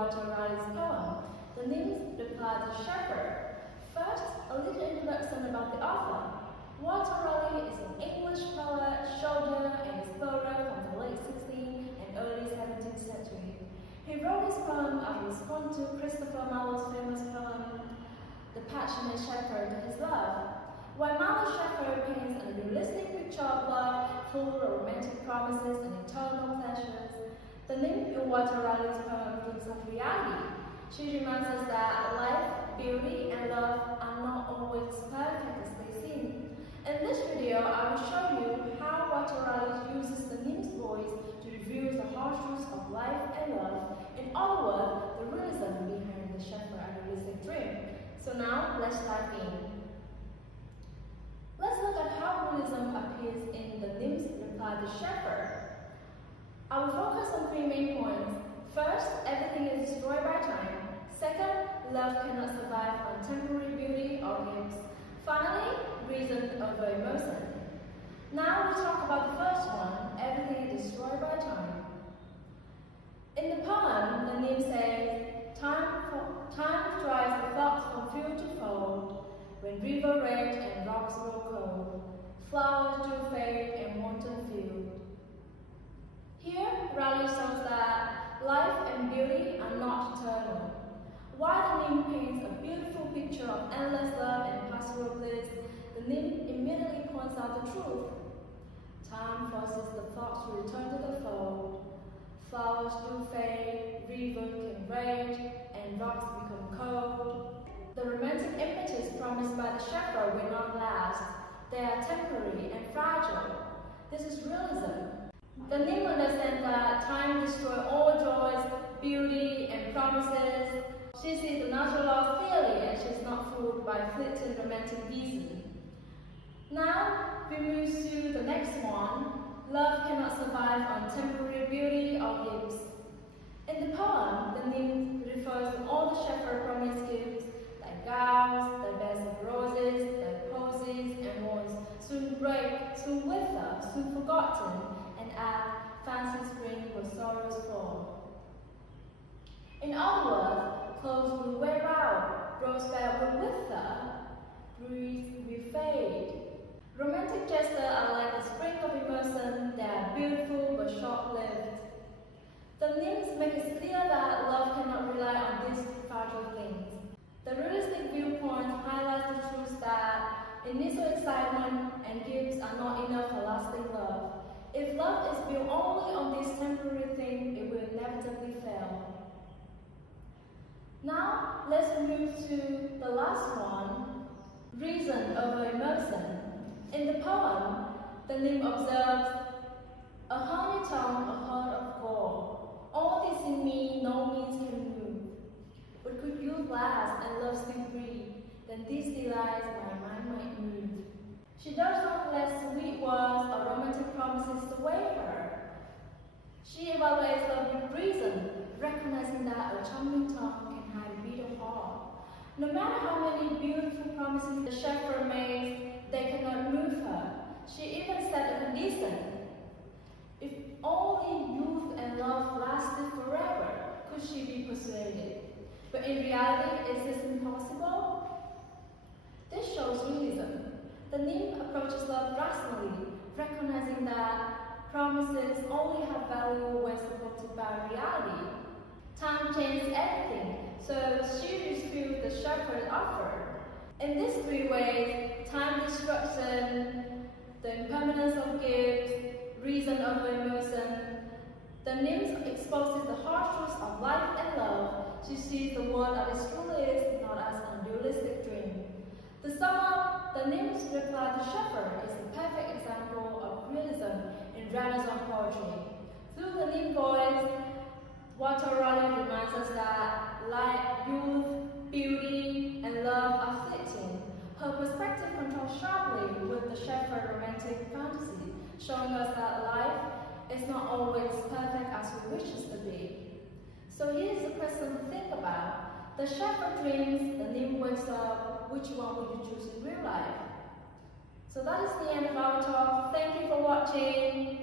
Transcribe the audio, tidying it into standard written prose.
Walter Raleigh's poem, The Nymph replied the shepherd. First, a little introduction about the author. Walter Raleigh is an English poet, soldier, and explorer from the late 16th and early 17th century. He wrote his poem as a response to Christopher Marlowe's famous poem, The Passionate Shepherd to His Love. While Marlowe's shepherd paints a realistic picture of love full of romantic promises and eternal pleasures, the nymph in Walter Raleigh's poem gives us reality. She reminds us that life, beauty, and love are not always perfect as they seem. In this video, I will show you how Walter Raleigh uses the nymph's voice to reveal the harsh truths of life and love. In other words, the realism behind the shepherd and realistic dream. So now, let's dive in. Let's look at how realism appears in the nymph's reply to shepherd. I will focus on three main points. First, everything is destroyed by time. Second, love cannot survive on temporary beauty or gifts. Finally, reason over emotion. Now we talk about the first one, everything is destroyed by time. In the poem, the nymph says, Time drives the thoughts from field to fold, when river rage and rocks grow cold, flowers do fade and wanton field. Here, Raleigh shows that life and beauty are not eternal. While the nymph paints a beautiful picture of endless love and pastoral bliss, the nymph immediately points out the truth. Time forces the thoughts to return to the fold. Flowers do fade, rivers can rage, and rocks become cold. The romantic images promised by the shepherd will not last. They are temporary and fragile. This is realism. The nymph understands that time destroys all joys, beauty, and promises. She sees the natural laws clearly and she is not fooled by fleeting romantic vision. Now we move to the next one. Love cannot survive on temporary beauty or gifts. In the poem, the nymph refers to all the shepherd promised gifts like gowns, the beds of roses, the posies and wands, soon break, soon wither, soon forgotten, and add fancy spring where sorrows fall. In other words, clothes will wear out, rose bed will wither, breeze will fade. Romantic gestures are like a spring of emotion. They are beautiful but short-lived. The nymphs make it clear that love cannot rely on these fragile things. The realistic viewpoint highlights the truth that initial excitement and gifts are not enough for lasting love. If love is built only on these temporary things, it will inevitably fail. Now, let's move to the last one, reason over emotion. In the poem, the nymph observes, a honey tongue, a heart of gold. All this in me no means can move. But could youth last and love still breathe, then these delights my mind might move. She does not let sweet words or romantic promises sway her. She evaluates love with reason, recognizing that a charming tongue can hide a beat of heart. No matter how many beautiful promises the shepherd makes, they cannot move her. She even set a condition. If only youth and love lasted forever, could she be persuaded? But in reality, is this impossible? This shows realism. The nymph approaches love rationally, recognizing that promises only have value when supported by reality. Time changes everything, so she refused the shepherd's offer. In these three ways, time destruction, the impermanence of gifts, reason over emotion, the nymph exposes the harsh truths of life and love. She sees the world as it truly is, not as an unrealistic dream. To sum up, the nymph's reply to shepherd is a perfect example of realism in Renaissance poetry. Through the nymph voice, Walter Raleigh reminds us that light, youth, beauty, and love are fleeting. Her perspective contrasts sharply with the shepherd's romantic fantasy, showing us that life is not always perfect as we wish it to be. So here's a question to think about. The shepherd dreams, the nymph wakes up, which one would you choose in real life? So that is the end of our talk. Thank you for watching.